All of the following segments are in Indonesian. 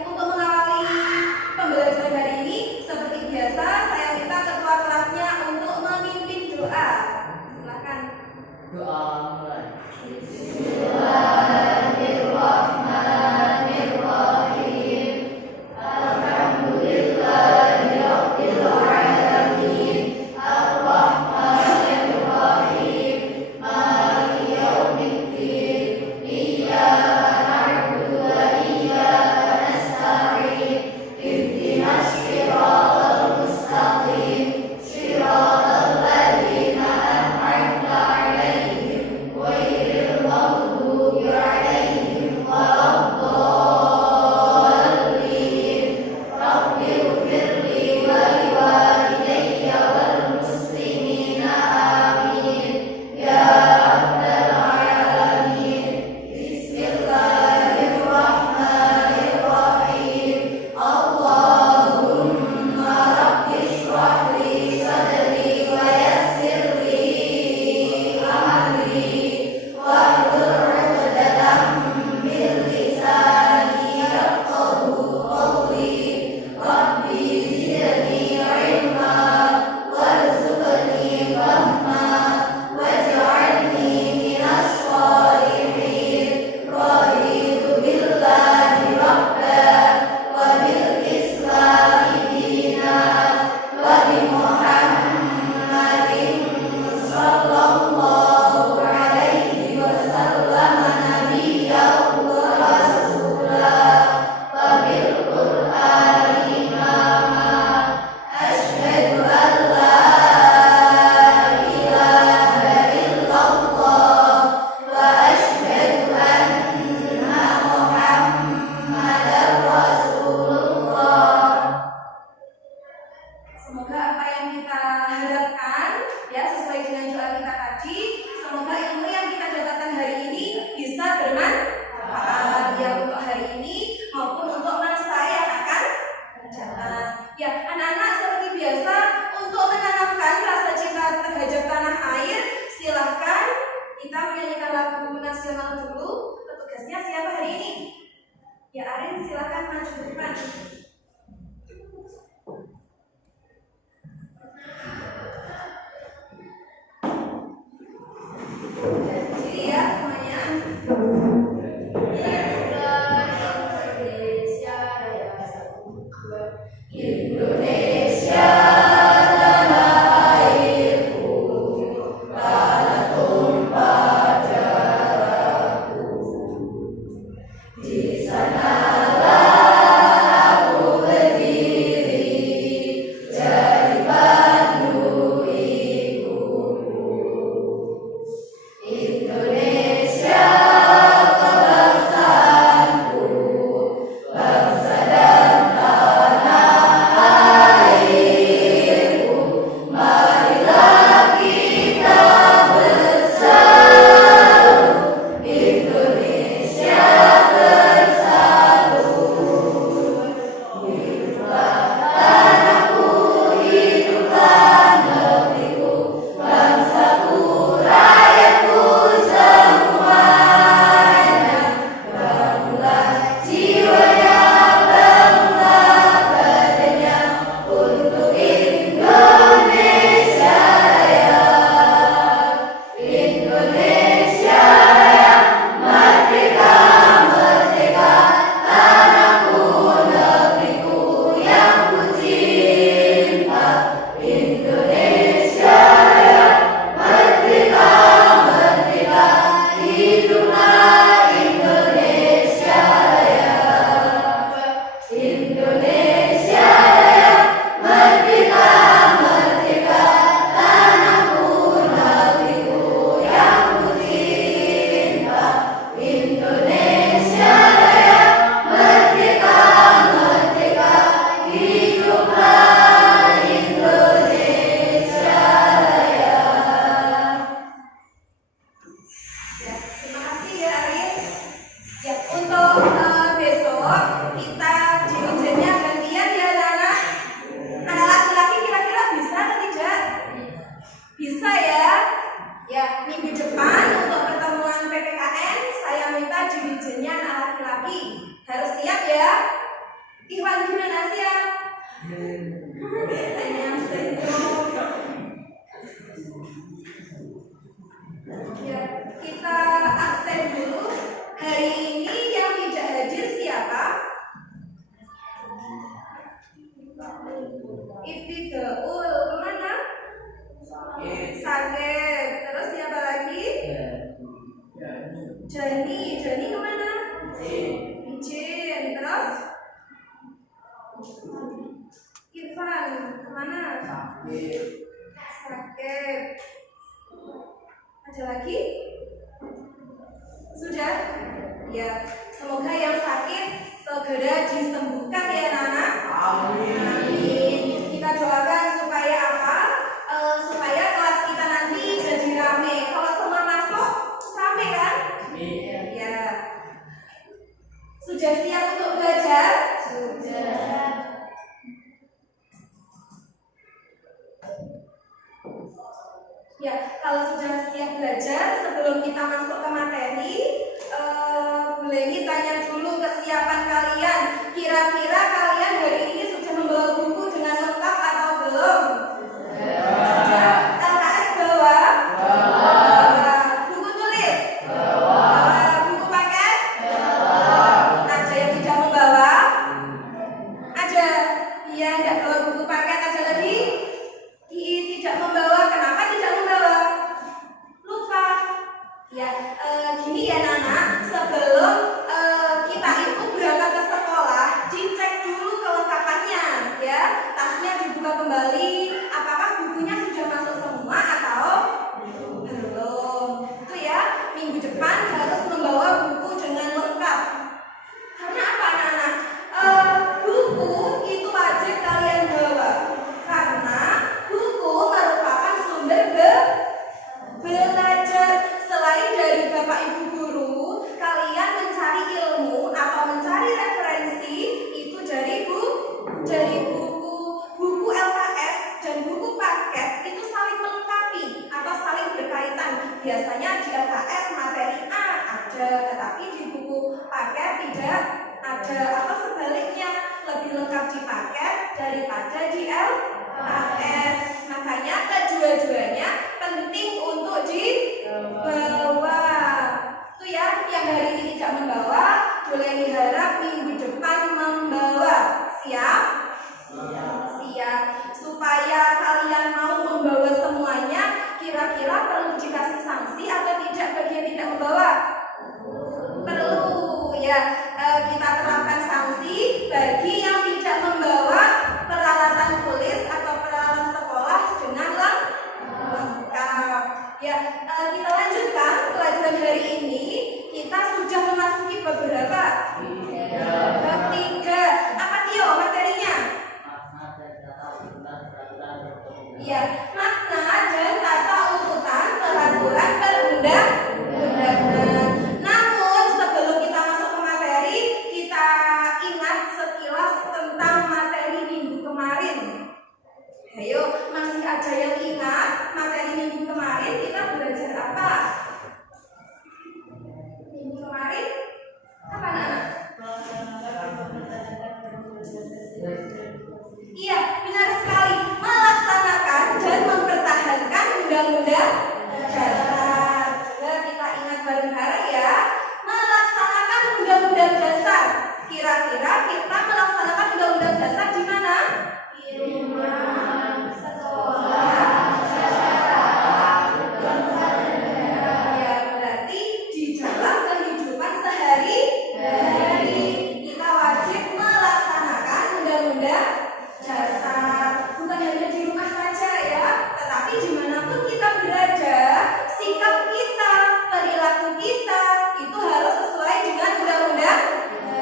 untuk mengawali pembelajaran hari ini, seperti biasa saya minta ketua kelasnya untuk memimpin doa. Silakan. Doa mulai. Bismillahirrahmanirrahim. Alhamdulillahirabbil alamin. Arrahmanirrahim. Maliki yaumiddin. Iyyaka na'budu wa iyyaka nasta'in. Ihdinas siratal mustaqim. Siratal ladzina an'amta 'alaihim ghairil maghdubi 'alaihim waladdallin. Rabbighfirli wa liwalidayya wal muslimina amin. Ya rabbal alamin. Bismillahirrahmanirrahim. Allahumma rabbi shrah li sadri wa yassir li amri wahlul 'uqdatam min lisani yafqahu qawli. Rabbi zidni 'ilma warzuqni fahma waj'alni minas shalihin. Raditu billahi rabba wa bil islami dina wa bi Muhammadin sallallahu alaihi wasallam nabiyyan wa rasulah wa bil Qur'ani imama. Asyhadu an la ilaha illallah wa asyhadu anna Muhammadar Rasulullah. Semoga apa yang kita harapkan ya sesuai dengan doa kita tadi, semoga ilmu yang kita dapatkan hari ini bisa bermanfaat ya untuk hari ini maupun untuk masa yang akan datang. Ya, anak-anak seperti biasa untuk menanamkan rasa cinta terhadap tanah air, silahkan kita menyanyikan lagu nasional dulu. Petugasnya siapa hari ini? Ya, Arin silahkan maju ke depan. Jadi ya semuanya. Indonesia tanah airku, tanah tumpah darahku. Di sanalah aku berdiri, jadi pandu ibuku. Indonesia kebangsaanku, bangsa dan tanah airku. Marilah kita bersatu, Indonesia bersatu. Hiduplah tanahku, hiduplah negeriku, bangsaku, rakyatku semuanya. Bangunlah jiwanya, bangunlah badannya untuk Indonesia Raya. Indonesia Raya, merdeka, merdeka, tanahku, negeriku yang ku cinta. Indonesia Raya, merdeka, merdeka, hiduplah Indonesia Raya. Indonesia Raya, merdeka, merdeka, tanahku, negeriku yang ku cinta. Indonesia Raya, merdeka, merdeka, hiduplah Indonesia Raya. Ya, terima kasih ya Arin. Ya, untuk besok kita di ujiannya gantian ya anak-anak. Anak laki-laki kira-kira bisa atau tidak? Bisa ya. Ya, minggu depan untuk pertemuan PPKN saya minta di ujiannya anak laki-laki harus siap ya. Sakit. Ada lagi? Sudah? Ya, semoga yang sakit segera disembuhkan ya anak-anak. Amin. Kita doakan supaya apa? Supaya kelas kita nanti jadi rame. Kalau semua masuk, rame kan? Ya. Sudah siap untuk belajar? Sudah. Ya, kalau sudah siap belajar, sebelum kita masuk ke materi, Bu Leni tanya dulu kesiapan kalian. Kira-kira kalian hari ini sudah membawa buku dengan lengkap atau belum? Sudah. LKS bawa? Bawa. Buku tulis? Bawa. Buku paket? Bawa. Ada yang tidak membawa? Ada. Iya, tidak bawa buku paket. Ada lagi? Tidak membawa. Kenapa tidak membawa? Lupa. Ya, gini ya Nana, sebelum kita itu berangkat ke sekolah, dicek dulu kelengkapannya, ya. Tasnya dibuka kembali, apakah bukunya sudah masuk semua atau belum. Itu ya, minggu depan harus membawa buku dengan lengkap. Karena apa anak-anak? Buku itu wajib kalian bawa. Karena buku merupakan sumber belajar. Selain dari Bapak Ibu guru, kalian mencari ilmu atau mencari referensi itu dari buku. Buku LKS dan buku paket itu saling melengkapi atau saling berkaitan. Biasanya di LKS materi A ada, tetapi di buku paket tidak ada, atau sebaliknya lebih lengkap di paket daripada di LKS. Makanya kedua-duanya penting untuk dibawa. Itu ya, yang hari ini tidak membawa, boleh diharap minggu depan membawa. Siap? Siap. Supaya kalian mau membawa semuanya, kira-kira perlu dikasih sanksi atau tidak bagi yang tidak membawa? Perlu ya. Kita terapkan sanksi bagi yang tidak membawa peralatan tulis atau peralatan sekolah dengan lengkap. Ya, kita lanjutkan pelajaran hari ini. Kita sudah memasuki beberapa bab 3. Apa Tio materinya? Ya, makna dan tata urutan peraturan perundang-undangan. Namun sebelum kita masuk ke materi, kita ingat sekilas tentang materi minggu kemarin. Ayo, masih ada yang ingat materi minggu kemarin kita belajar apa? Minggu kemarin apa anak? Iya, benar sekali. Melaksanakan dan mempertahankan undang-undang dasar. Coba kita ingat bareng-bareng ya. Melaksanakan undang-undang dasar. Kira-kira kita melaksanakan undang-undang dasar di mana? Di rumah, sekolah, ya, berarti di dalam kehidupan sehari-hari kita wajib melaksanakan undang-undang dasar. Bukan hanya di rumah saja ya, tetapi dimanapun kita berada, sikap kita, perilaku kita itu harus sesuai dengan undang-undang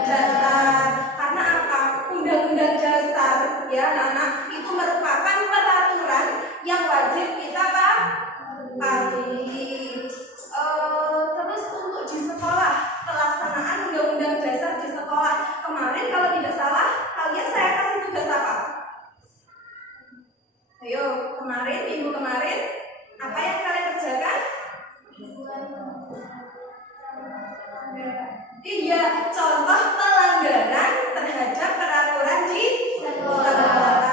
dasar. Karena apa? Undang-undang dasar ya anak-anak itu merupakan peraturan yang wajib kita patuhi. Terus untuk di sekolah, pelaksanaan undang-undang dasar di sekolah kemarin kalau tidak salah kalian saya kasih tugas apa? Ayo, kemarin, minggu kemarin apa yang kalian kerjakan? Iya, contoh pelanggaran terhadap peraturan di sekolah.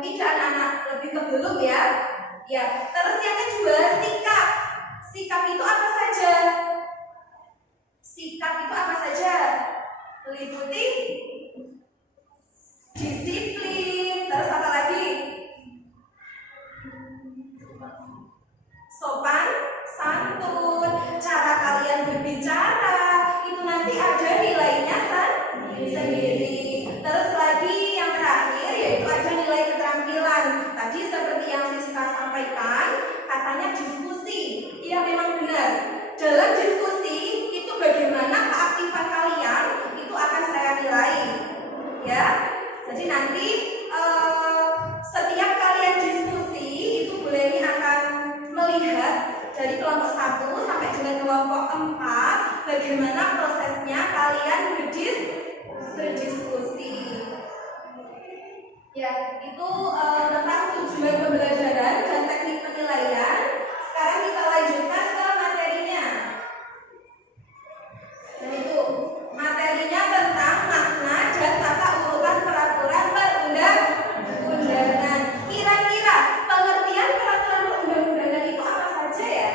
tidak anak-anak, lebih ke belum ya. Ya, terus yang kedua sikap. Sikap itu apa saja? Sikap itu apa saja? Meliputi disiplin, terus apa lagi? Sopan, santun, cara kalian berbicara, itu nanti ada nilainya sendiri. Terus lagi yang terakhir yaitu ada nilai keterampilan. Tadi seperti yang Siska sampaikan, katanya diskusi. Iya memang benar. Dalam diskusi itu bagaimana keaktifan kalian itu akan saya nilai. Ya. Jadi nanti setiap kalian diskusi itu Bu Leni akan melihat dari kelompok 1 sampai dengan kelompok 4 bagaimana prosesnya kalian berdiskusi. Ya, itu tentang tujuan pembelajaran dan teknik penilaian. Sekarang kita lanjutkan ke materinya. Dan itu materinya tentang makna dan tata urutan peraturan perundang-undangan. Kira-kira pengertian peraturan perundang-undangan itu apa saja ya?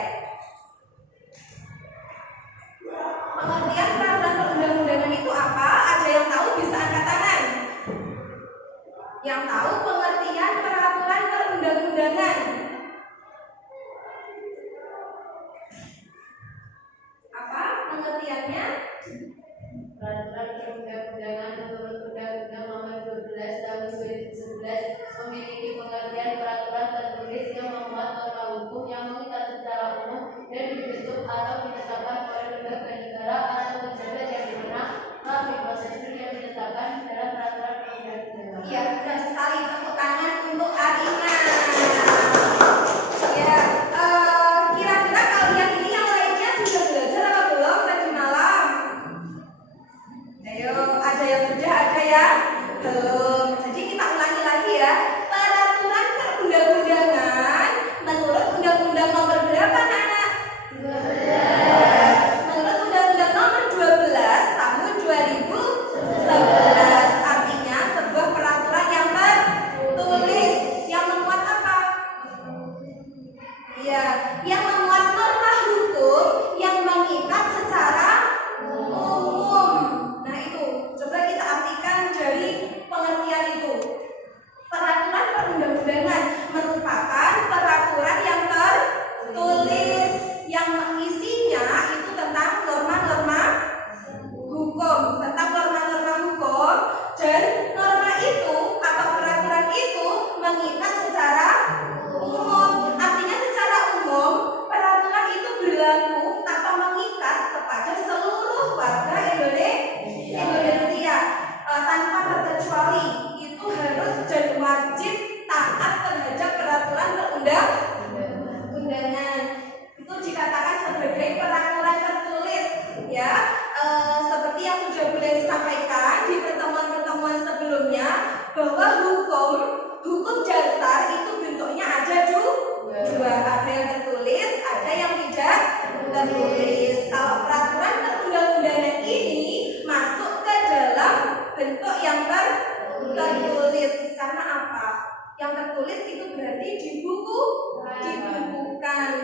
Pengertian peraturan perundang-undangan itu apa? Ada yang tahu bisa angkat tangan. Yang tahu pengertian peraturan perundang-undangan? Apa pengertiannya? Peraturan perundang-undangan menurut Undang-Undang Nomor 12 Tahun 2011 memiliki pengertian peraturan tertulis yang memuat norma hukum yang mengikat secara umum dan dibentuk atau ditetapkan oleh lembaga negara atau pejabat yang dimenang melalui prosedur yang ditetapkan dalam peraturan perundang-undangan. Iya, benar sekali. Tepuk tangan untuk Arina. Ya, kira-kira kalian ini yang lainnya sudah belajar apa belum tadi malam? Ayo, ada yang sudah, ada yang belum. Jadi kita ulangi lagi ya. Peraturan perundang-undangan menurut Undang-Undang Nomor berapa, anak? 12. Menurut Undang-Undang Nomor 12 Tahun 2011. Artinya sebuah peraturan yang tertulis yang memuat apa? Ya, yang memuat norma hukum yang mengikat secara umum. Nah itu, coba kita artikan dari pengertian itu. Peraturan perundang-undangan merupakan peraturan yang tertulis yang isinya itu tentang norma-norma hukum, tentang norma-norma hukum, dan norma itu atau peraturan itu mengikat secara umum. Artinya secara umum peraturan itu berlaku tanpa mengikat kepada seluruh warga Indonesia tanpa terkecuali. Itu harus dan wajib taat terhadap peraturan perundang-undangan. Itu dikatakan sebagai peraturan tertulis, ya. Seperti yang sudah boleh disampaikan di pertemuan-pertemuan sebelumnya bahwa hukum dasar itu bentuknya ada dua, ada yang tertulis, ada yang tidak tertulis. Kalau peraturan perundang-undangan ini masuk ke dalam bentuk yang tertulis. Karena apa? Yang tertulis itu berarti dibukukan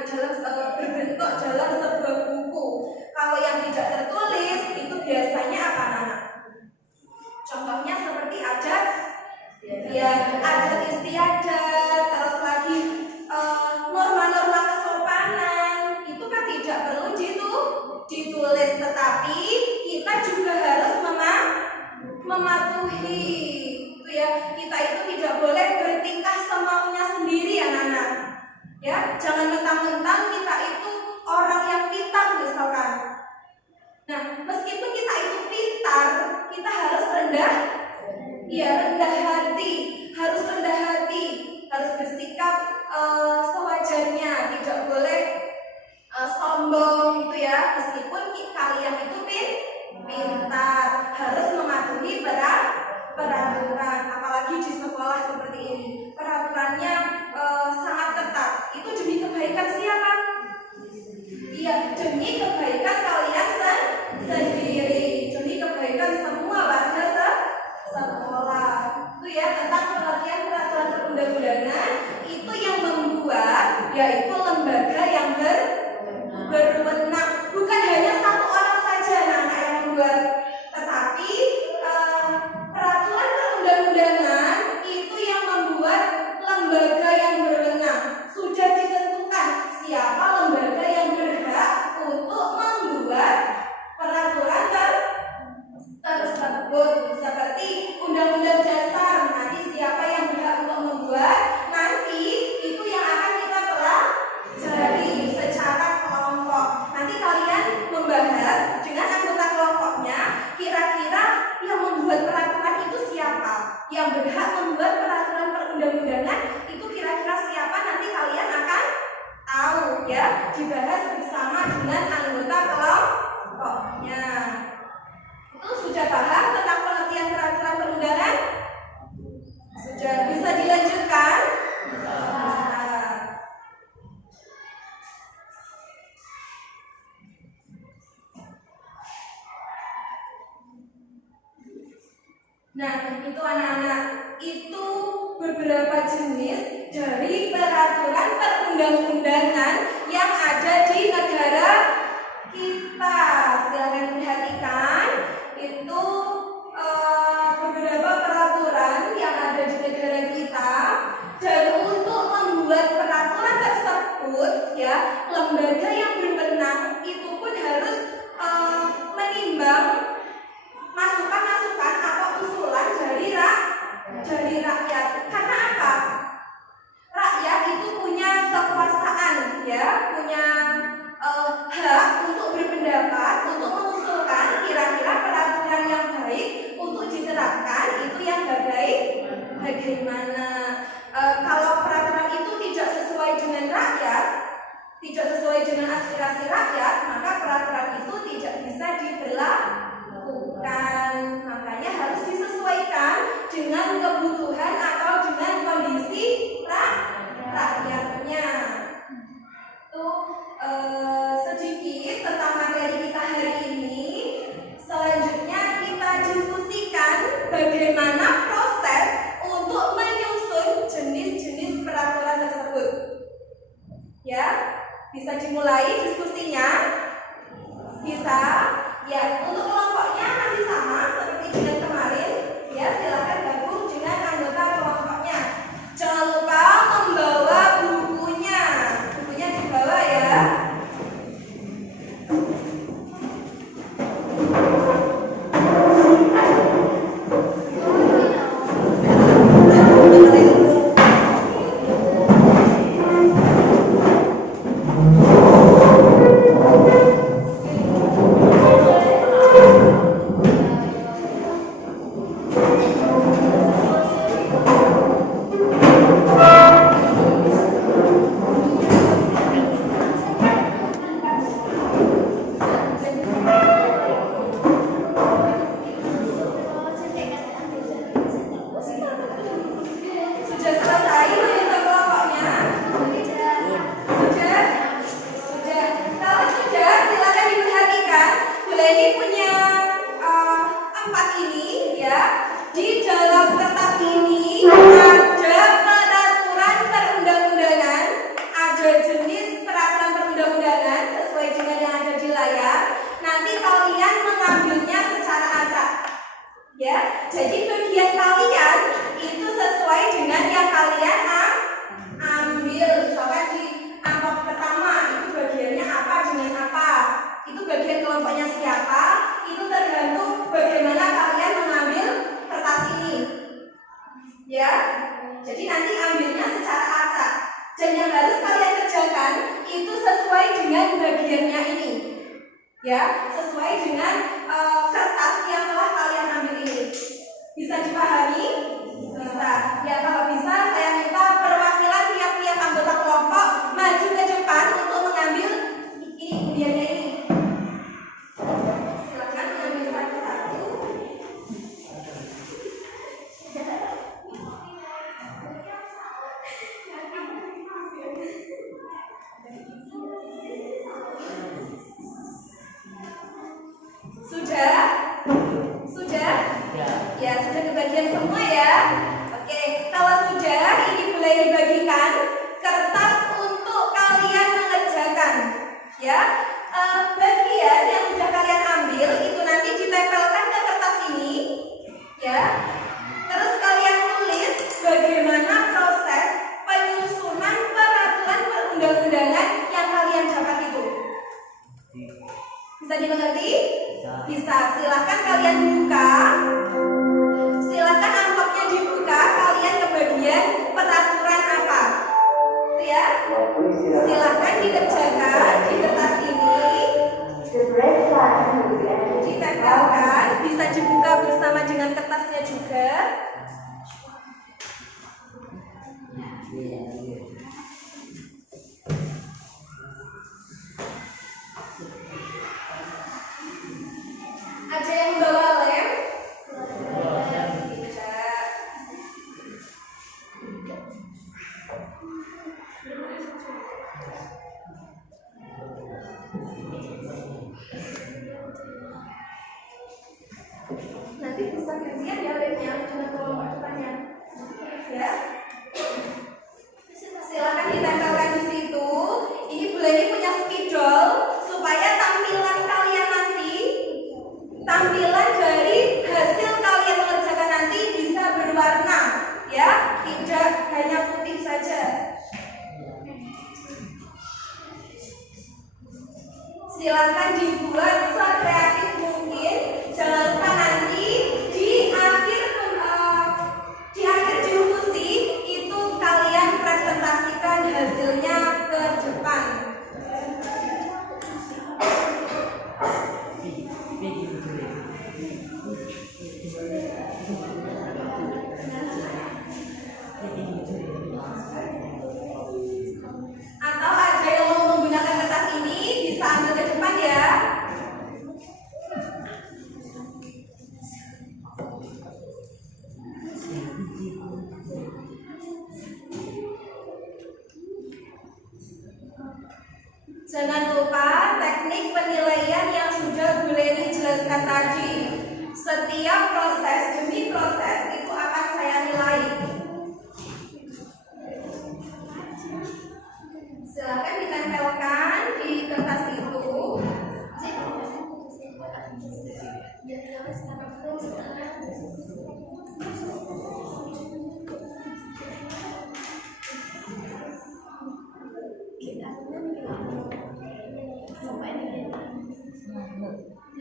dalam berbentuk dalam sebuah buku. Kalau yang tidak tertulis itu biasanya apa, anak? Contohnya seperti adat, ya adat istiadat, terus lagi norma-norma kesopanan itu kan tidak perlu ditulis, tetapi kita juga harus mematuhi. Itu ya, kita itu tidak boleh bertingkah semaunya sendiri, anak-anak. Ya, jangan mentang-mentang kita itu orang yang pintar misalkan. Nah, meskipun kita itu pintar, kita harus rendah hati, harus bersikap sewajarnya, tidak boleh sombong gitu ya. Meskipun kalian itu pintar, harus mematuhi peraturan, apalagi di sekolah seperti ini. Peraturannya sangat ketat. Itu demi kebaikan siapa? Iya, demi kebaikan kalian sendiri, demi kebaikan semua warga sekolah. Itu ya, Yang berhak membuat peraturan perundang-undangan itu kira-kira siapa, nanti kalian akan tahu ya. Dibahas bersama dengan anggota kelompoknya. Itu sudah paham tentang pengertian peraturan perundangan? Sudah bisa dilanjutkan? Bisa. Nah, itu anak-anak, itu beberapa jenis dari peraturan perundang-undangan yang ada di negara kita. Silakan perhatikan, itu beberapa peraturan yang ada di negara kita. Dan untuk membuat peraturan tersebut, ya, lembaga yang berwenang itu pun harus menimbang masukan-masukan atau usulan dari rakyat. Karena apa? Rakyat itu punya kekuasaan, ya, punya hak untuk berpendapat, untuk mengusulkan kira-kira peraturan yang baik untuk diterapkan itu yang bagaimana. Kalau peraturan itu tidak sesuai dengan rakyat, tidak sesuai dengan aspirasi rakyat, maka peraturan itu tidak bisa diberlakukan. Makanya harus disesuaikan dengan kebutuhan atau dengan kondisi rakyatnya. Itu sedikit tentang materi kita hari ini. Selanjutnya kita diskusikan bagaimana proses untuk menyusun jenis-jenis peraturan tersebut. Ya, bisa dimulai diskusinya? Bisa? Ya, untuk kelompoknya masih sama seperti dengan kemarin. Ya, silakan gabung dengan anggota kelompoknya. Jangan lupa membawa bukunya. Bukunya dibawa ya. Sudah selesai menentukan kelompoknya? Sudah? Sudah. Kalau sudah, silakan diperhatikan. Bunda ini punya 4 ini, ya. Di dalam kertas ini ada peraturan perundang-undangan, ada jenis peraturan perundang-undangan sesuai dengan yang ada di layar. Nanti kalian mengambilnya secara acak. Ya, jadi bagian kalian itu sesuai dengan yang kalian ambil. Misalkan di amplop pertama itu bagiannya apa dengan apa, itu bagian kelompoknya siapa, itu tergantung bagaimana kalian mengambil kertas ini. Ya, jadi nanti ambilnya secara acak. Dan yang harus kalian kerjakan itu sesuai dengan bagiannya ini. Ya, sesuai dengan kertas yang telah kalian ambil ini. Bisa dipahami? Bisa. Ya, kalau bisa saya minta perwakilan tiap-tiap anggota kelompok maju ke depan untuk mengambil ini undiannya ini. Silakan mengambil satu-satu. Sudah? Sudah? Ya, sudah kebagian semua ya. Oke, kalau sudah, ini boleh dibagikan kertas untuk kalian mengerjakan. Ya, bagian yang sudah kalian ambil itu nanti ditempelkan ke kertas ini. Ya, terus kalian tulis bagaimana proses penyusunan peraturan perundang-undangan yang kalian dapat itu. Bisa dimengerti? Bisa. Silakan kalian buka. Silakan amplopnya dibuka. Kalian ke bagian peraturan apa? Itu ya. Silakan dikerjakan di kertas ini. Ditempelkan. Bisa dibuka bersama dengan kertasnya juga. Ada yang bawa lem? Bisa. Nanti bisa gantian ya lemnya, jangan kelompok depannya. Ya. Silakan ditempelkan di situ. Ini Bu Leni punya spidol supaya tampilan kalian nanti, tampilan dari hasil kalian mengerjakan nanti bisa berwarna, ya, tidak hanya putih saja. Silakan dibuat sekreatif mungkin. Jangan lupa nanti di akhir diskusi itu kalian presentasikan hasilnya ke depan. Atau ada yang mau menggunakan kertas ini bisa ambil ke depan ya. Jangan lupa teknik penilaian yang sudah Bu Leni jelaskan tadi. Setiap proses demi proses itu akan saya nilai. Silakan ditempelkan di kertas itu.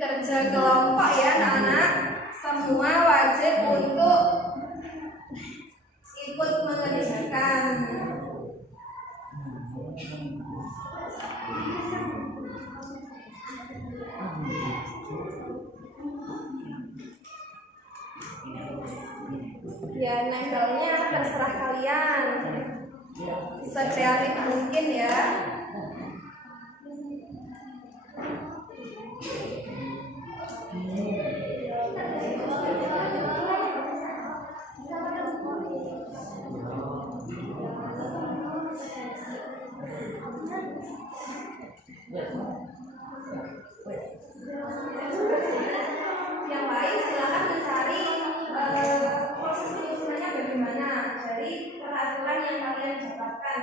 Kerja kelompok ya anak-anak, semua wajib untuk ikut mengerjakan. Ya nempelnya terserah kalian, sekreatif mungkin ya. Yang lain silakan mencari proses penyusunannya bagaimana dari peraturan yang kalian dapatkan.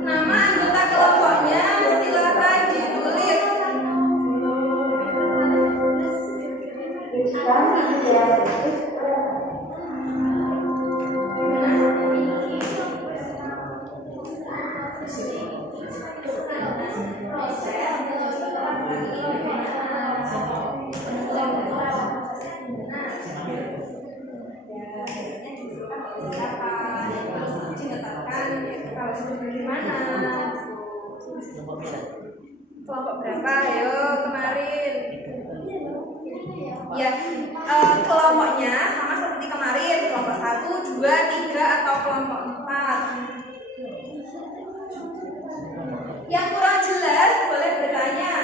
Nama anggota kelompoknya silakan ditulis. Kelompok berapa? Ayo kemarin. Ya, kelompoknya sama seperti kemarin. Kelompok 1, 2, 3 atau kelompok 4. Yang kurang jelas boleh bertanya.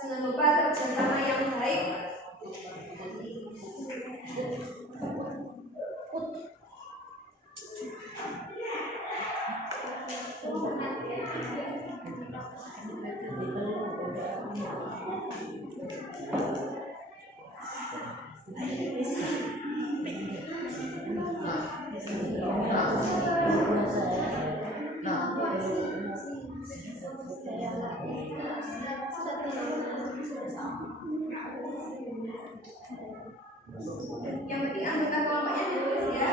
Jangan lupa kerjasama yang baik. Yang penting anggota kelompoknya ditulis ya.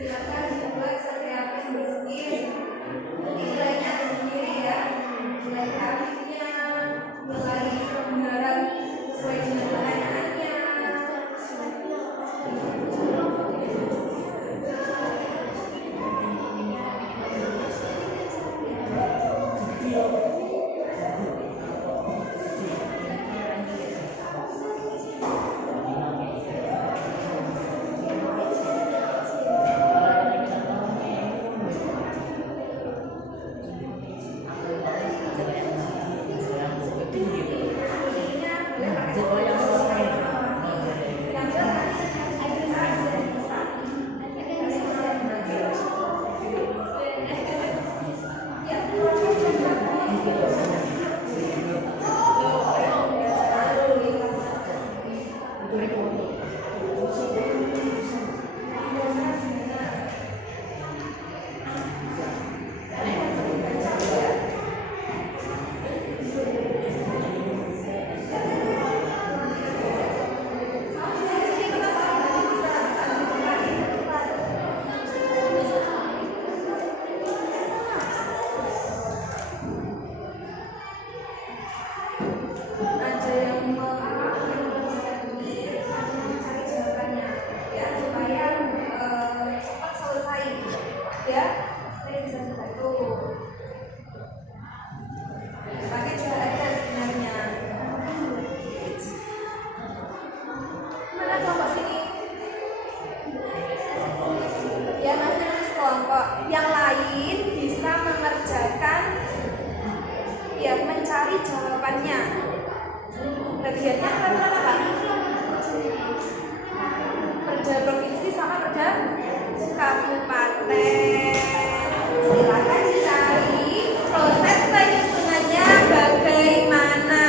Silakan dibuat setiap mungkin. Nilainya ada sendiri ya. Nilai grafiknya, nilai pembenaran sesuai dengan pertanyaannya. Ada yang mengerjakan ini, ada yang mencari jawabannya, ya supaya cepat selesai, ya. Saya bisa membantu. Pakai juga ada sebenarnya. Mana kelompok sini? Ya masih nulis kelompok. Yang lain bisa mengerjakan, ya mencari jawabannya. Bagiannya apa? Perda provinsi sama perda kabupaten. Silakan dicari proses penyusunannya bagaimana.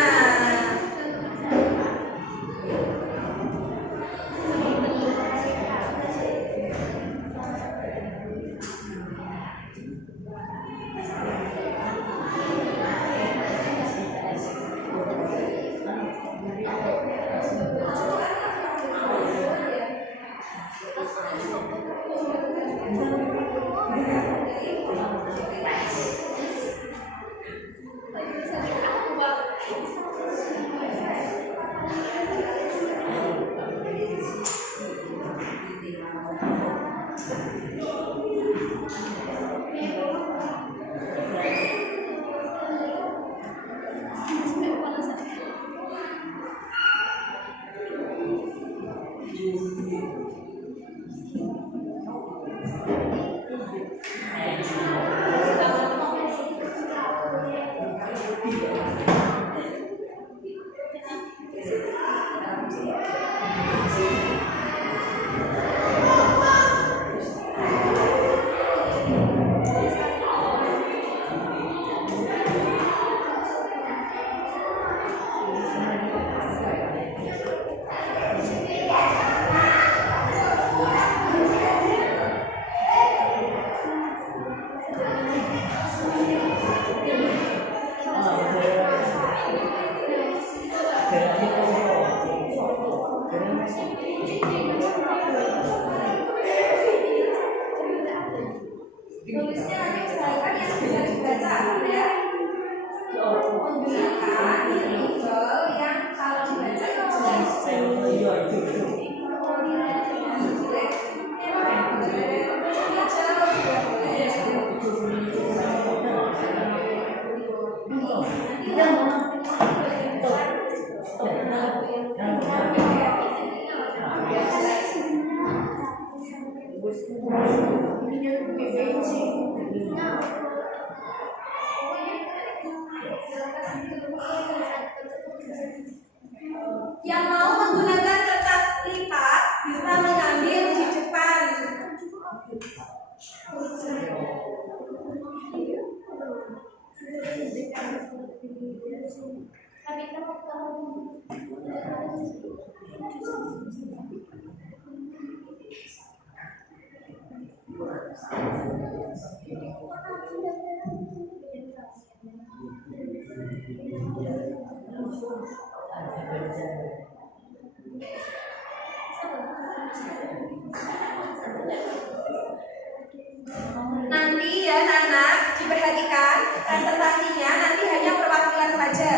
Nanti ya anak-anak diperhatikan presentasinya nanti hanya perwakilan saja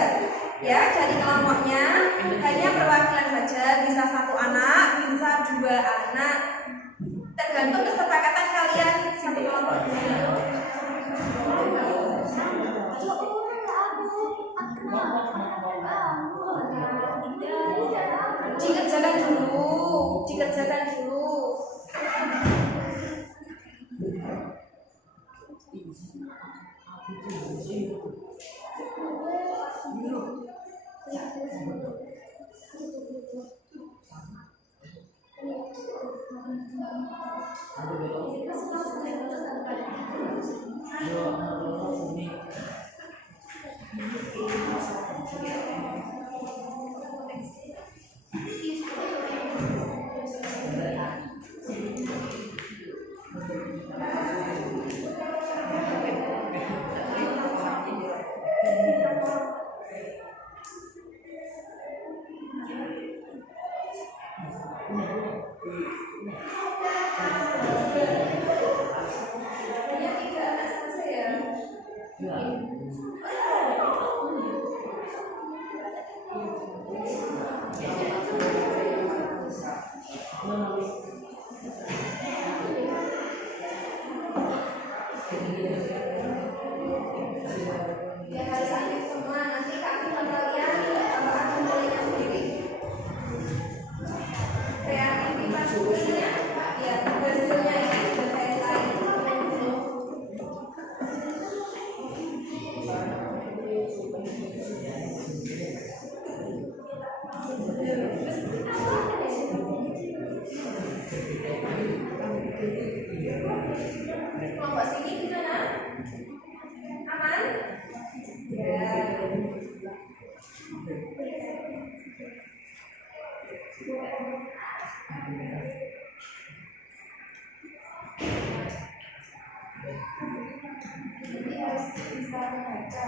ya, jadi kelompoknya hanya perwakilan saja, bisa 1 anak, bisa 2 anak, tergantung kesepakatan kalian satu kelompok. Dikerjakan dulu. Ya harus aktif semua, nanti keaktifan kalian akan mulainya sendiri. Kreativitas ini ya hasilnya ini sudah saya cari. Kelompok sini gimana? Aman? Ya. Jadi harus bisa membaca.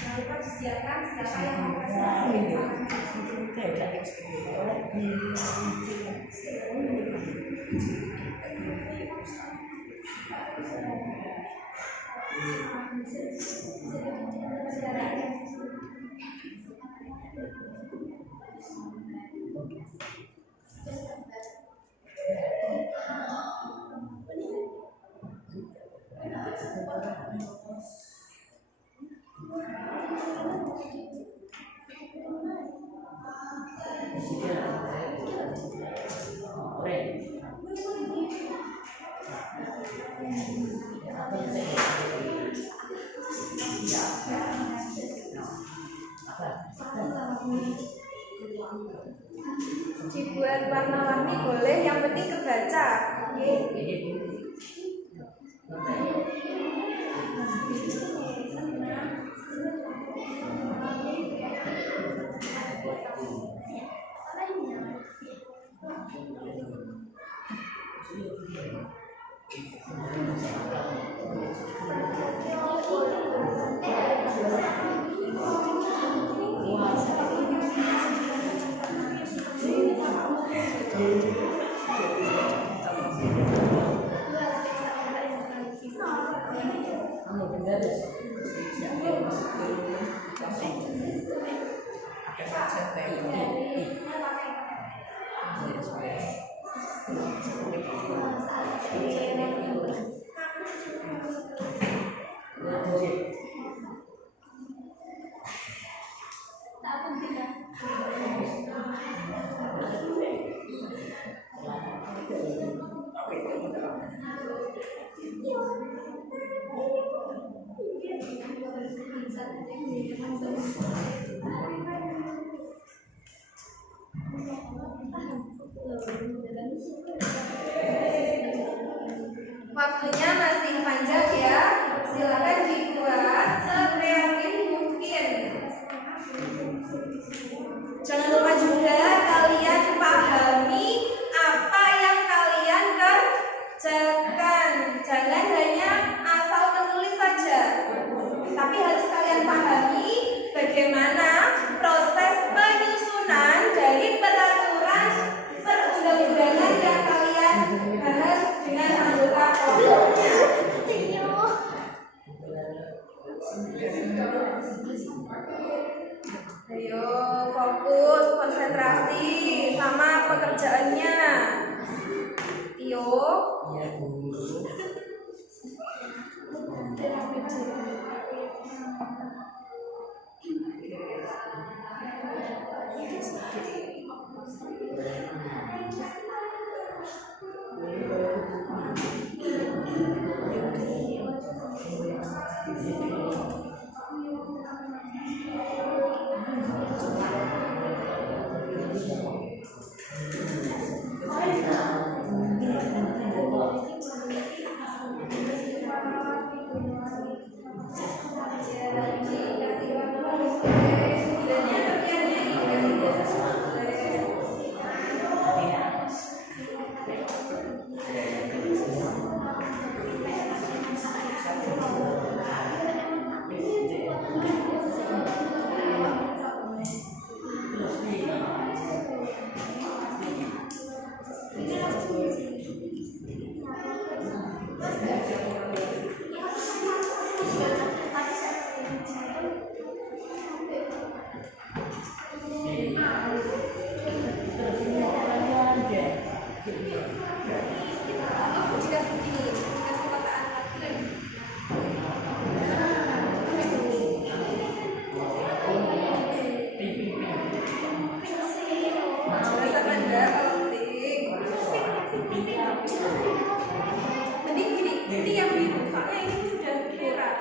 Jangan lupa disiapkan siapa yang mau dibuat warna-warni boleh, yang penting kebaca. Paham? Waktunya masih panjang ya. Silakan dibuat sekreatif mungkin. Jangan lupa juga kalian pahami apa yang kalian kerjakan. Jangan hanya asal menulis saja, tapi harus kalian pahami bagaimana proses penyusunan dari peraturan perundang-undangan yang kalian bahas dengan anggota kelompoknya. Ayo fokus, konsentrasi sama pekerjaannya. Iyo. Ini yang biru, soalnya ini sudah berat.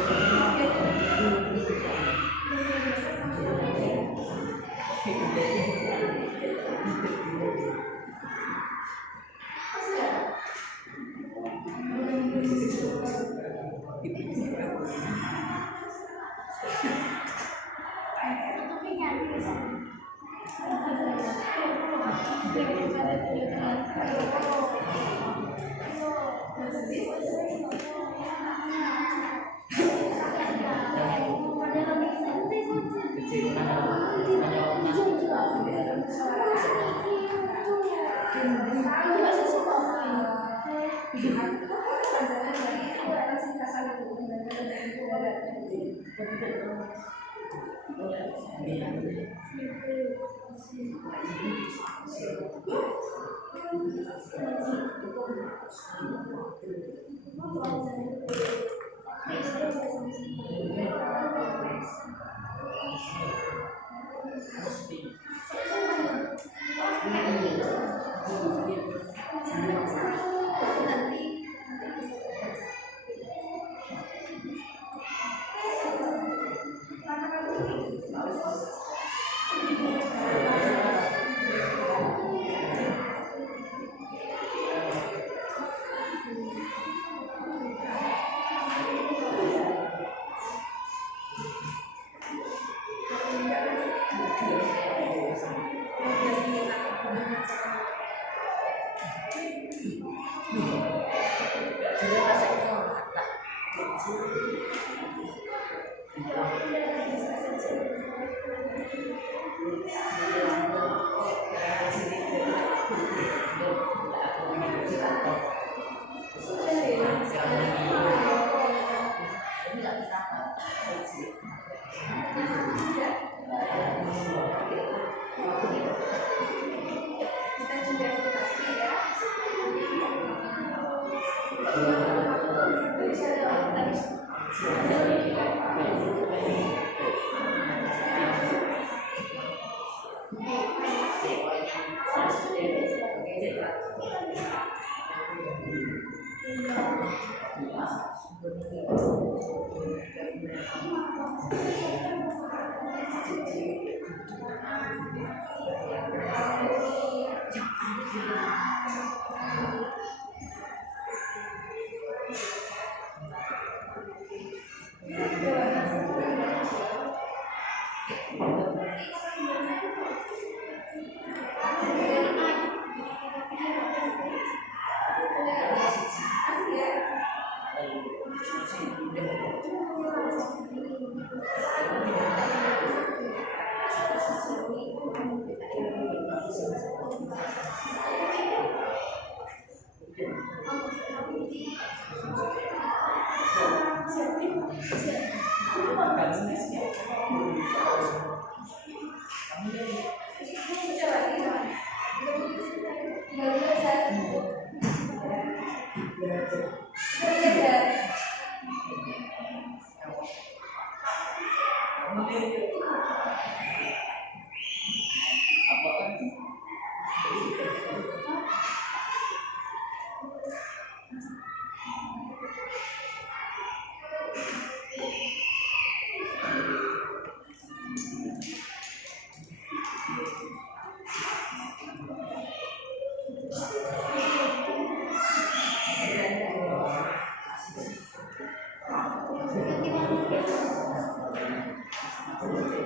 Thank you.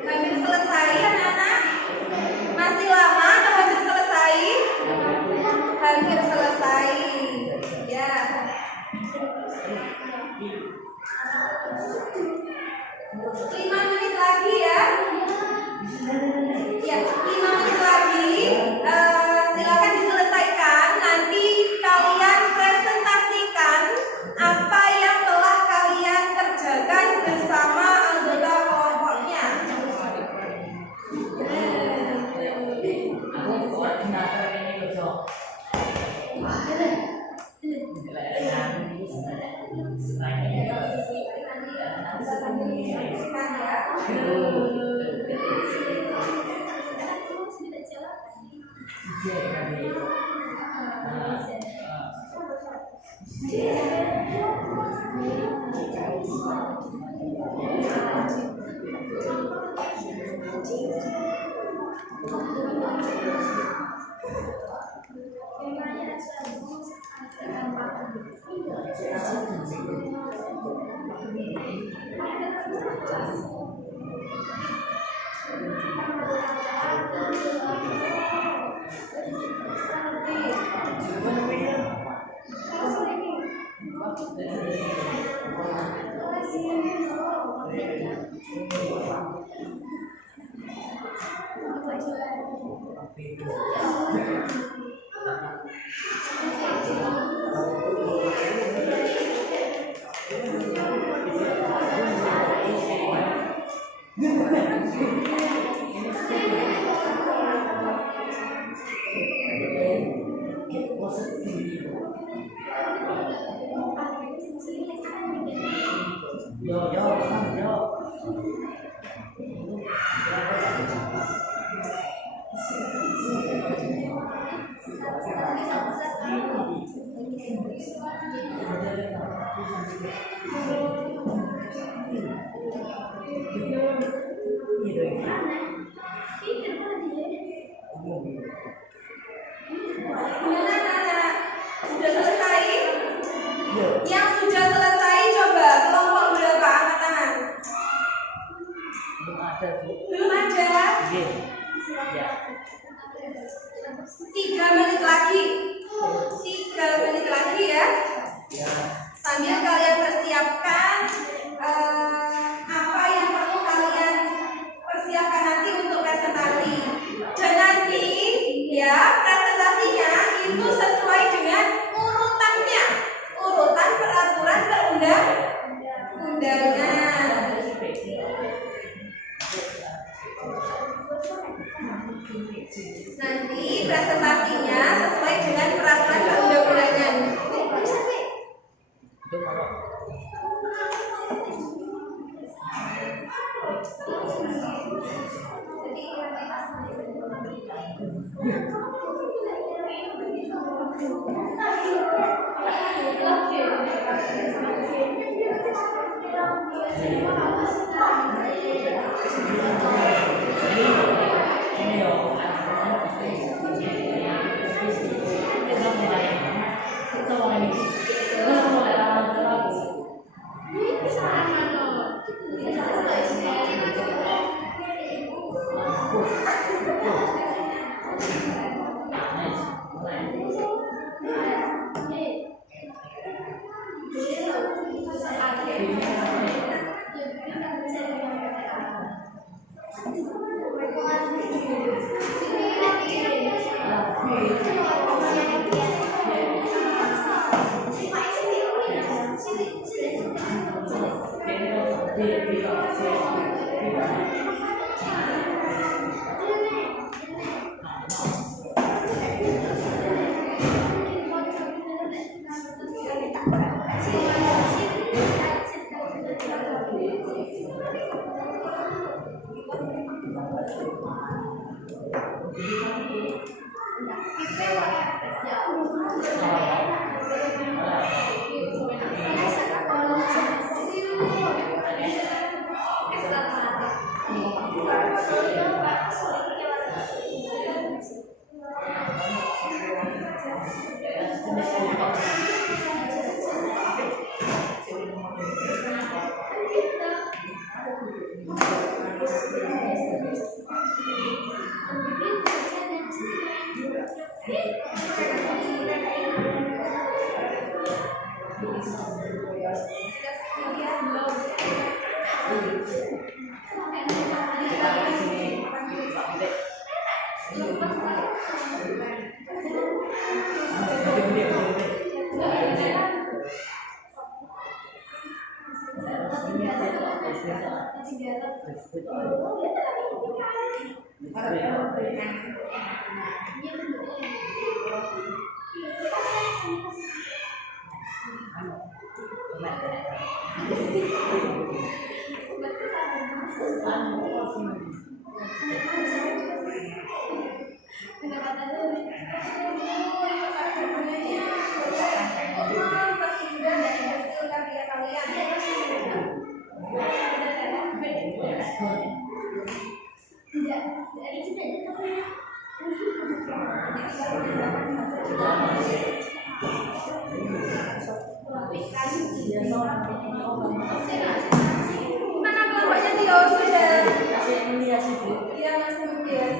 Hampir selesai anak-anak? Masih lama atau hampir selesai? Hampir selesai. Ya. 5 menit lagi ya. Ya, 5 menit lagi. Silakan diselesaikan. Nanti kalian presentasikan apa yang telah kalian kerjakan bersama anggota kelompoknya. Gimana anak-anak? Sudah selesai? Yang sudah selesai coba kelompok berapa angkat tangan? Belum ada. 3 menit lagi. 3 menit lagi ya. Sambil kalian persiapkan apa yang perlu kalian persiapkan nanti untuk presentasi. Dan nanti ya presentasinya itu sesuai dengan urutannya, urutan peraturan perundang-undangan. Nanti presentasinya sesuai dengan peraturan perundang-undangan. Tidak, dari sini Mana kelompoknya Tio sudah? Iya Mas Mukyas.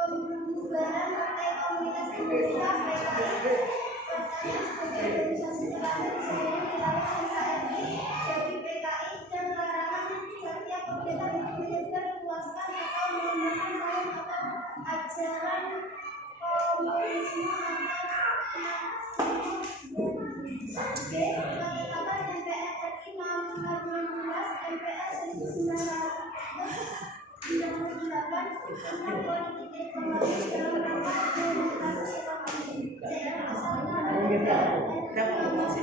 Pembubaran Partai Komunitas Indonesia PKI, organisasi terakhir di seluruh wilayah NKRI bagi PKI dan larangan setiap kegiatan yang menyebar, meluaskan atau menggunakan kaum atau ajaran komunisme B. Ketetapan MPR RI Nomor 16 MPR 1998 tentang politik ekonomi dalam rangka demokrasi ekonomi. Asalnya dari MPR nomor 5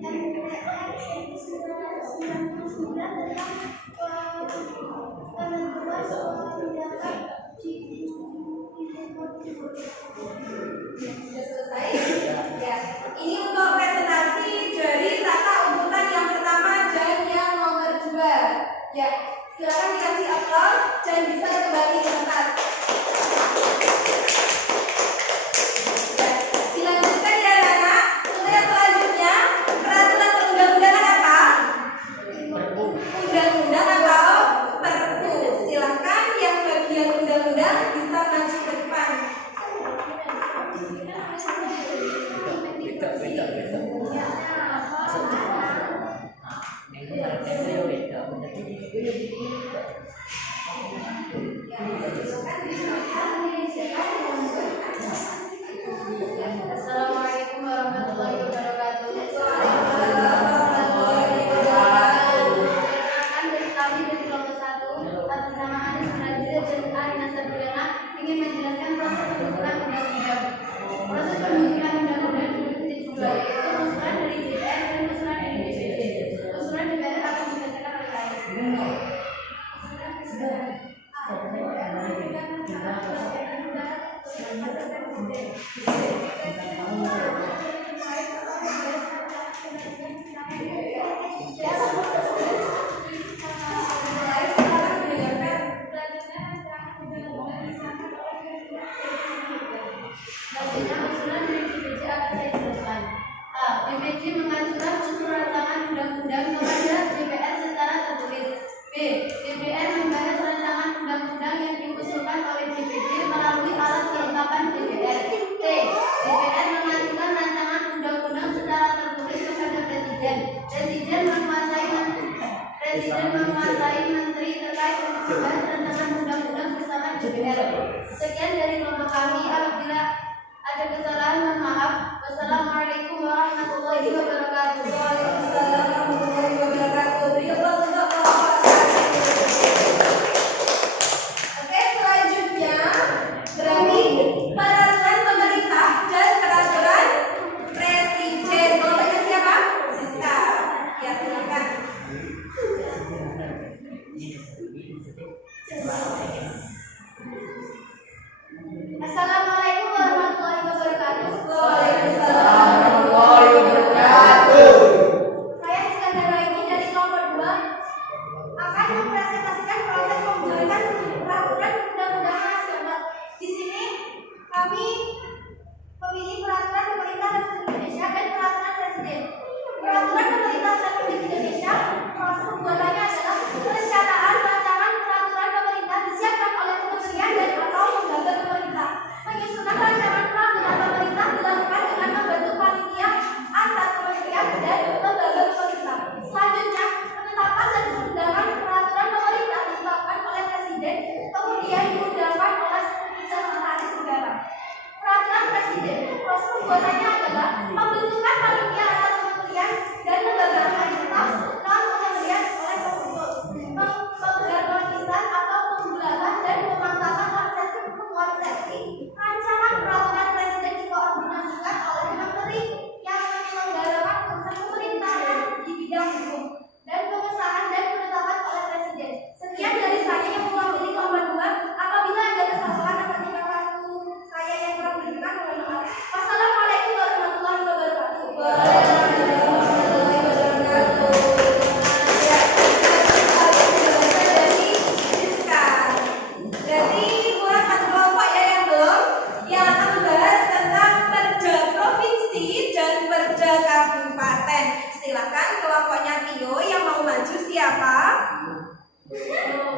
dan MPR 1999 tentang penentuan kebijakan di Sudah selesai? Ya. Ini untuk presentasi dari tata urutan yang pertama dan yang nomor 2. Ya, silakan dikasih aplaus dan bisa kembali ke tempat. Ya, dilanjutkan ya anak. Untuk yang selanjutnya, peraturan perundang-undangan apa? Undang-undang atau perpu. Silakan yang bagian undang-undang bisa maju ke depan. Assalamualaikum warahmatullahi wabarakatuh. Perkenalkan dari kami dari kelompok 1 atas nama Anis Nazir dan Arina Sabriana ingin menjelaskan proses pembentukan undang-undang. Proses pembentukan undang-undang diikuti dua, yaitu usulan dari DPR dan usulan dari DPD. Usulan DPR akan dibacakan oleh Anis. Selanjutnya usulan dari DPD akan saya jelaskan. A. DPD mengajukan usul rancangan undang-undang kepada DPR secara tertulis. B. DPR membahas rancangan undang-undang yang diusulkan oleh DPD melalui alat kelengkapan DPR. C. DPR mengajukan rancangan undang-undang secara tertulis kepada Presiden. Presiden menguasai menteri terkait untuk membahas rancangan undang-undang bersama DPR. Sekian dari kelompok kami. Apabila ada kesalahan, mohon maaf. Wassalamualaikum warahmatullahi wabarakatuh. Waalaikumsalam warahmatullahi wabarakatuh. Beri aplaus untuk kelompok 1. Oke, selanjutnya berani peraturan pemerintah dan peraturan presiden. Kelompoknya siapa? Siska. Ya, silakan. Assalamualaikum warahmatullahi wabarakatuh. Waalaikumsalam. Saya Iskandar Raini dari kelompok 2 akan mempresentasikan proses pembuatan peraturan undang-undang nasional. Di sini kami memilih peraturan pemerintah Republik Indonesia dan peraturan presiden. Peraturan pemerintah Republik Indonesia proses pembuatannya adalah perencanaan rancangan peraturan pemerintah disiapkan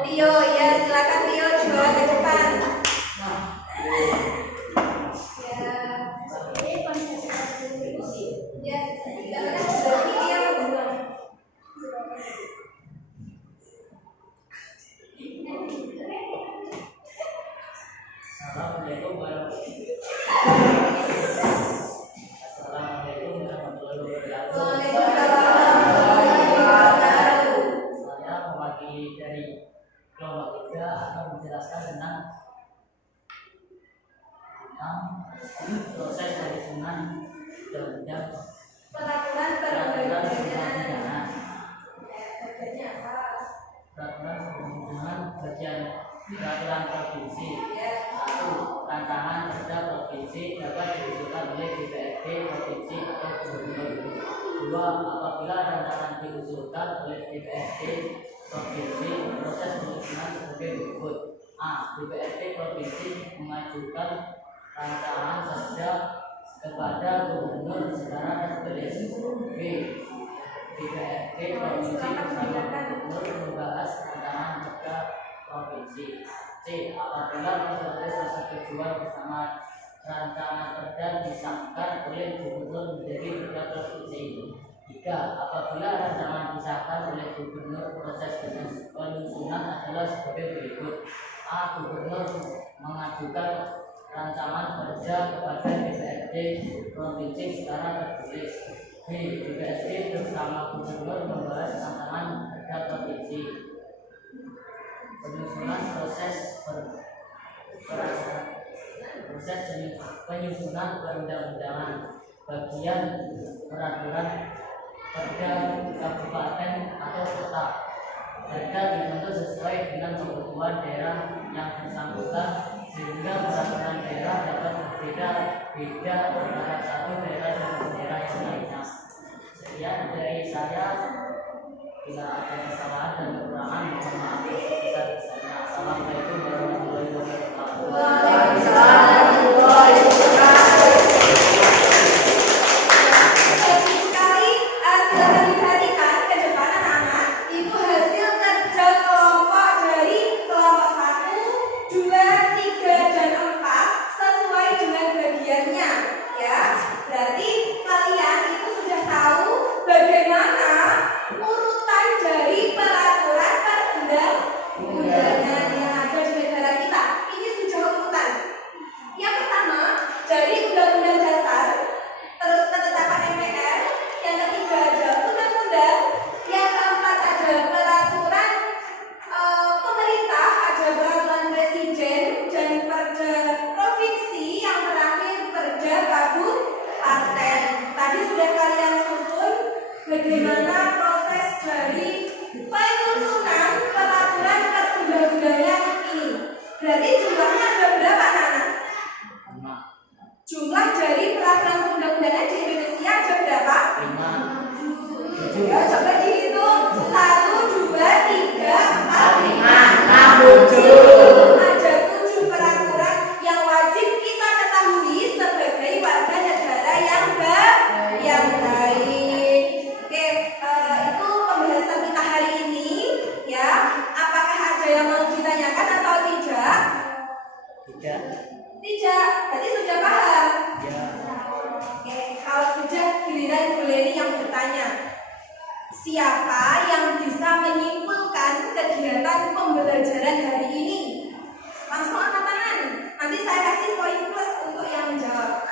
Tio, ya silakan Tio dibawa ke depan. Ya, silakan Tio. Assalamualaikum warahmatullahi wabarakatuh. Saya mewakili dari kelompok 3 akan menjelaskan tentang proses dari sunan dan Peraturan perundang-undangan. peraturan perundang-undangan bagian peraturan provinsi. Ya. 1. Rancangan perda provinsi dapat diusulkan oleh DPRD provinsi atau gubernur. 2. Apabila rancangan diusulkan oleh DPRD provinsi, proses penyusunan sebagai berikut. A. DPRD provinsi mengajukan rancangan perda kepada gubernur secara tertulis. B. DPRD provinsi bersama gubernur membahas rancangan perda provinsi. C. Apabila proses persetujuan bersama rancangan perda disahkan oleh gubernur menjadi perda provinsi. 3. Apabila rancangan disahkan oleh gubernur, proses penyusunan adalah sebagai berikut. A. Gubernur mengajukan rancangan perda kepada DPRD provinsi secara tertulis. B. DPRD bersama gubernur membahas rancangan perda provinsi. Penyusunan proses penyusunan perundang-undangan bagian peraturan perda kabupaten atau kota. Perda dibentuk sesuai dengan kebutuhan daerah yang bersangkutan sehingga peraturan daerah dapat berbeda antara satu daerah dengan daerah yang lainnya. Sekian dari saya. Bila ada kesalahan dan kekurangan, mohon maaf sebesar-besarnya. Assalamualaikum warahmatullahi wabarakatuh. Waalaikumsalam warahmatullahi wabarakatuh. Bagus sekali. Silakan diperhatikan ke depan anak-anak. Itu hasil kerja kelompok dari kelompok 1, 2, 3, dan 4 sesuai dengan bagiannya. Ya, berarti kalian itu sudah tahu bagaimana urutan dari peraturan perundang-undangan yang ada di negara kita. Ini sudah urutan. Yang pertama dari Undang-Undang Dasar, terus ketetapan MPR. Yang ketiga ada undang-undang. Yang keempat ada peraturan pemerintah, ada peraturan presiden dan perda provinsi. Yang terakhir perda kabupaten. Tadi sudah kalian susun bagaimana proses dari penyusunan peraturan perundang-undangan ini. Berarti jumlahnya ada berapa anak-anak? Jumlah dari peraturan perundang-undangan di Indonesia ada berapa? 5. Ya, coba dihitung. 1, 2, 3, 4, 5, 6, 7. Ada 7 peraturan yang wajib kita ketahui sebagai warga negara yang baik. Oke, itu pembahasan kita hari ini. Ya, apakah ada yang mau ditanyakan atau tidak? Tidak. Tidak, berarti sudah paham. Ya. Oke, kalau sudah giliran Bu Leni yang bertanya. Siapa yang bisa menyimpulkan kegiatan pembelajaran hari ini? Langsung angkat tangan. Nanti saya kasih poin plus untuk yang menjawab.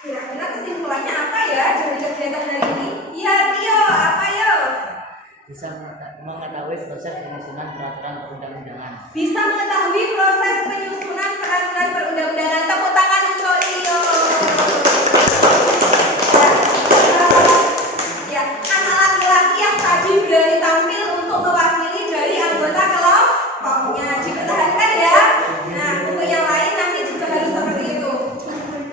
Kira-kira kesimpulannya apa ya dari kegiatan hari ini? Ya, Tio, apa yo? Bisa mengetahui proses penyusunan peraturan perundang-undangan. Bisa mengetahui proses penyusunan peraturan perundang-undangan. Tepuk tangan untuk Tio. Ya, anak laki-laki yang tadi berani tampil untuk mewakili dari anggota kelompoknya. Dipertahankan ya. Nah, untuk yang lain nanti juga harus seperti itu.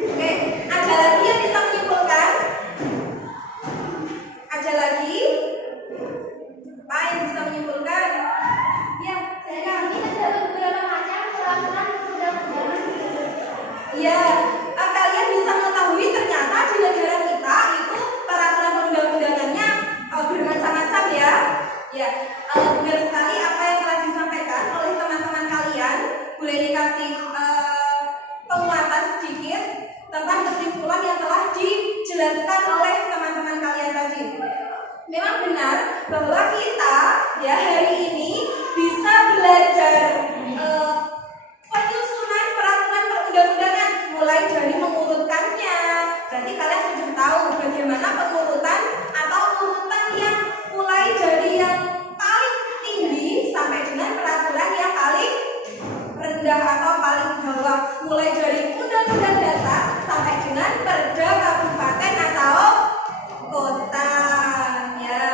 Oke, ada lagi yang bisa menyimpulkan? Ada lagi? Apa yang bisa menyimpulkan? Ya, Dari kami ada beberapa macam peraturan perundang-undangan. ya, benar sekali apa yang telah disampaikan oleh teman-teman kalian. Boleh dikasih penguatan sedikit tentang kesimpulan yang telah dijelaskan oleh teman-teman kalian tadi. Memang benar bahwa kita ya hari ini bisa belajar penyusunan peraturan perundang-undangan mulai dari mengurutkannya. Berarti kalian sudah tahu bagaimana pengurutan atau urutan yang mulai dari yang paling tinggi sampai dengan peraturan yang paling rendah atau paling bawah, mulai dari undang-undang dasar sampai dengan perda kabupaten atau kota ya.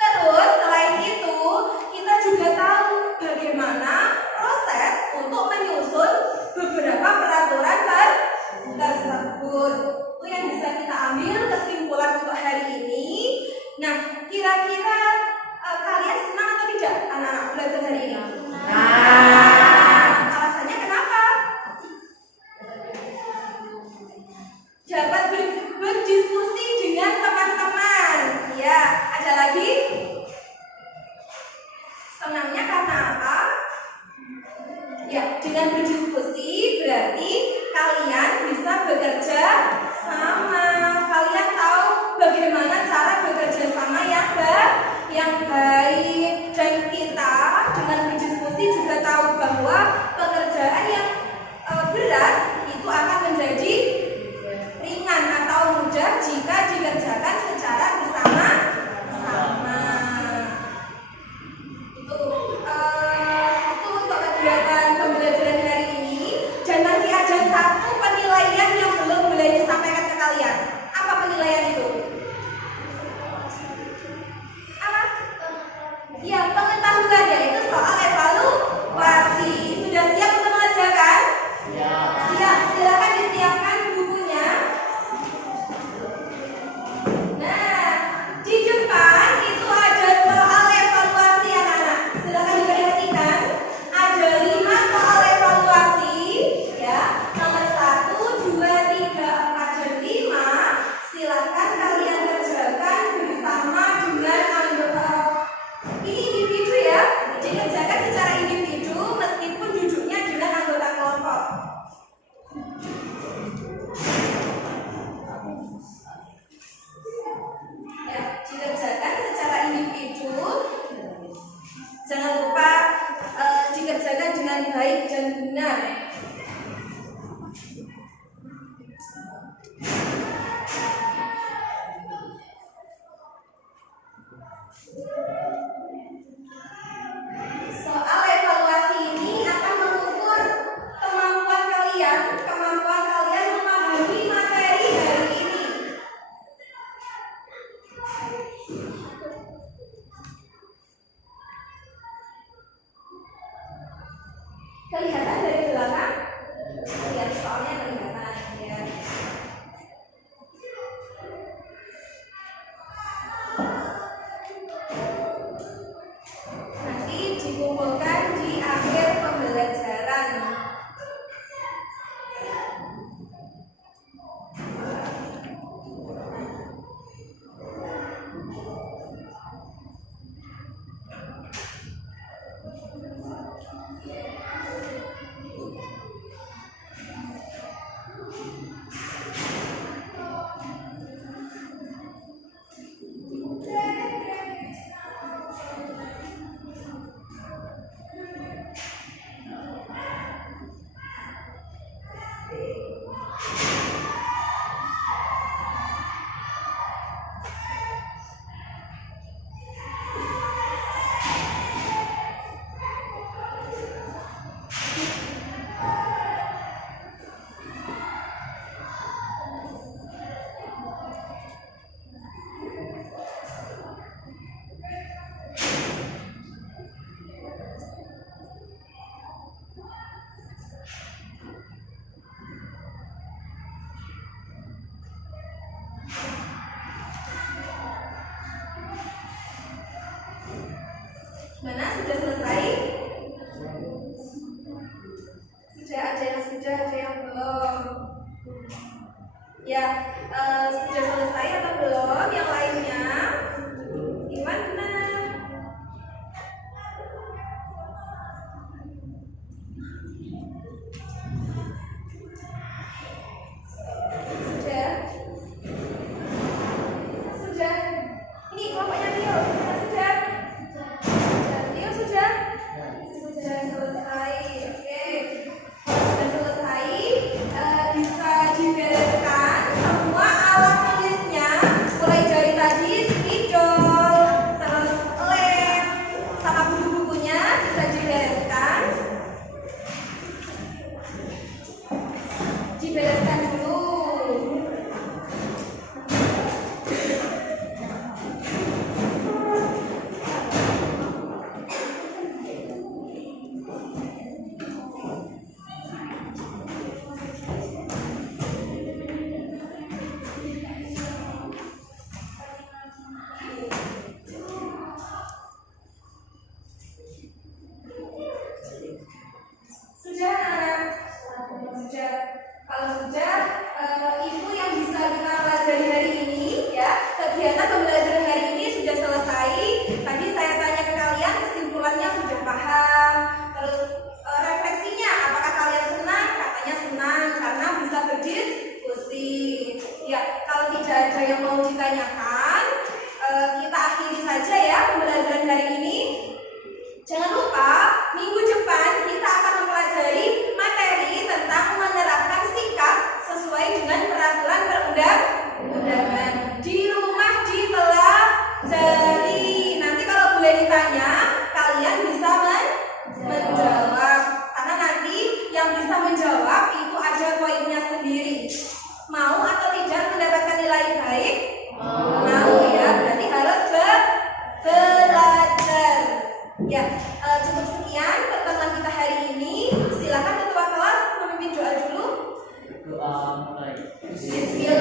Terus selain itu kita juga tahu bagaimana proses untuk menyusun beberapa peraturan tersebut. Itu yang bisa kita ambil kesimpulan untuk hari ini. Nah, kira-kira kalian senang atau tidak anak-anak belajar hari ini? Alasannya kenapa? Dapat berdiskusi dengan teman-teman. Ya, ada lagi? Senangnya karena apa? Ya, dengan berdiskusi berarti kalian bisa bekerja sama. Kalian tahu bagaimana cara bekerja sama yang baik. Dan kita dengan berdiskusi juga tahu bahwa pekerjaan yang berat itu akan menjadi ringan atau mudah jika dikerjakan secara bersama-sama. Itu untuk kegiatan pembelajaran hari ini. Dan masih ada satu penilaian yang belum boleh disampaikan ke kalian. Apa penilaian itu? Apa? Ya, pengetahuan, yaitu soal evaluasi. Sudah siap untuk mengerjakan? Siap. Silakan disiapkan bukunya. Nah, di depan itu ada soal evaluasi anak-anak. Silakan diperhatikan. Ada 5 soal evaluasi, ya. Nomor 1, 2, 3, 4, dan 5. Silakan kalian kerjakan bersama dengan anggota. Ini individu ya, dikerjakan secara individu meskipun duduknya dengan anggota kelompok. Ya, dikerjakan secara individu. Jangan lupa dikerjakan dengan baik dan benar. Soal evaluasi ini akan mengukur kemampuan kalian memahami materi hari ini. Kelihatan dari belakang? Lihat soalnya kelihatan ya. Nanti dikumpulkan di akhir pembelajaran. Mana sudah selesai? Sudah ada yang belum? Ya, sudah selesai atau belum? Yang lainnya? Gimana? Ya, cukup sekian pertemuan kita hari ini. Silakan ketua kelas memimpin doa dulu. Doa mulai. Bismillah.